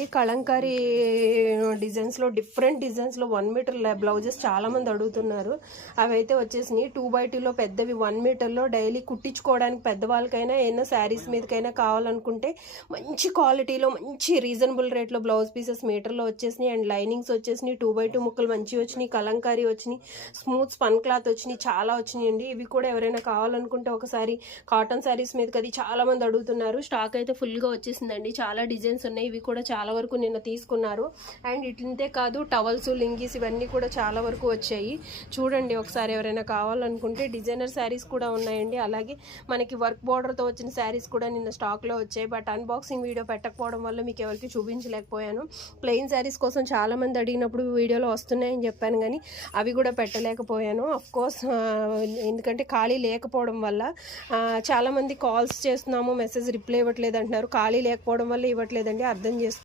ఈ Kalamkari డిజైన్స్లో different డిజైన్స్లో 1 metre blouses చాలామంది అడుగుతున్నారు. అవి అయితే వచ్చేసినాయి 2x2లో పెద్దవి 1 మీటర్లో డైలీ కుట్టించుకోవడానికి పెద్దవాళ్ళకైనా ఏదైనా శారీస్ మీదకైనా కావాలనుకుంటే మంచి క్వాలిటీలో మంచి రీజనబుల్ రేట్లో బ్లౌజ్ పీసెస్ మీటర్లో వచ్చేసినాయి. అండ్ లైనింగ్స్ వచ్చేసినాయి. 2x2 ముక్కలు మంచివి వచ్చినాయి. కలంకారీ వచ్చినాయి. స్మూత్ స్పన్ క్లాత్ వచ్చినాయి. చాలా వచ్చినాయండి. ఇవి కూడా ఎవరైనా కావాలనుకుంటే ఒకసారి కాటన్ శారీస్ మీదకి అది చాలామంది అడుగుతున్నారు. స్టాక్ అయితే ఫుల్గా వచ్చేసిందండి. చాలా డిజైన్స్ ఉన్నాయి. ఇవి కూడా చాలా వరకు నిన్న తీసుకున్నారు. అండ్ ఇట్లంతే కాదు, టవల్స్, లింగీస్ ఇవన్నీ కూడా చాలా వరకు వచ్చాయి. చూడండి ఒకసారి ఎవరైనా కావాలనుకుంటే. డిజైనర్ శారీస్ కూడా ఉన్నాయండి. అలాగే మనకి వర్క్ బార్డర్తో వచ్చిన శారీస్ కూడా నిన్న స్టాక్లో వచ్చాయి. బట్ అన్బాక్సింగ్ వీడియో పెట్టకపోవడం వల్ల మీకు ఎవరికి చూపించలేకపోయాను. ప్లెయిన్ శారీస్ కోసం చాలామంది అడిగినప్పుడు వీడియోలో వస్తున్నాయని చెప్పాను, కానీ అవి కూడా పెట్టలేకపోయాను. అఫ్కోర్స్ ఎందుకంటే ఖాళీ లేకపోవడం వల్ల. చాలామంది కాల్స్ చేస్తున్నాము, మెసేజ్ రిప్లై ఇవ్వట్లేదు అంటున్నారు. ఖాళీ లేకపోవడం వల్ల ఇవ్వట్లేదండి, అర్థం చేసుకో.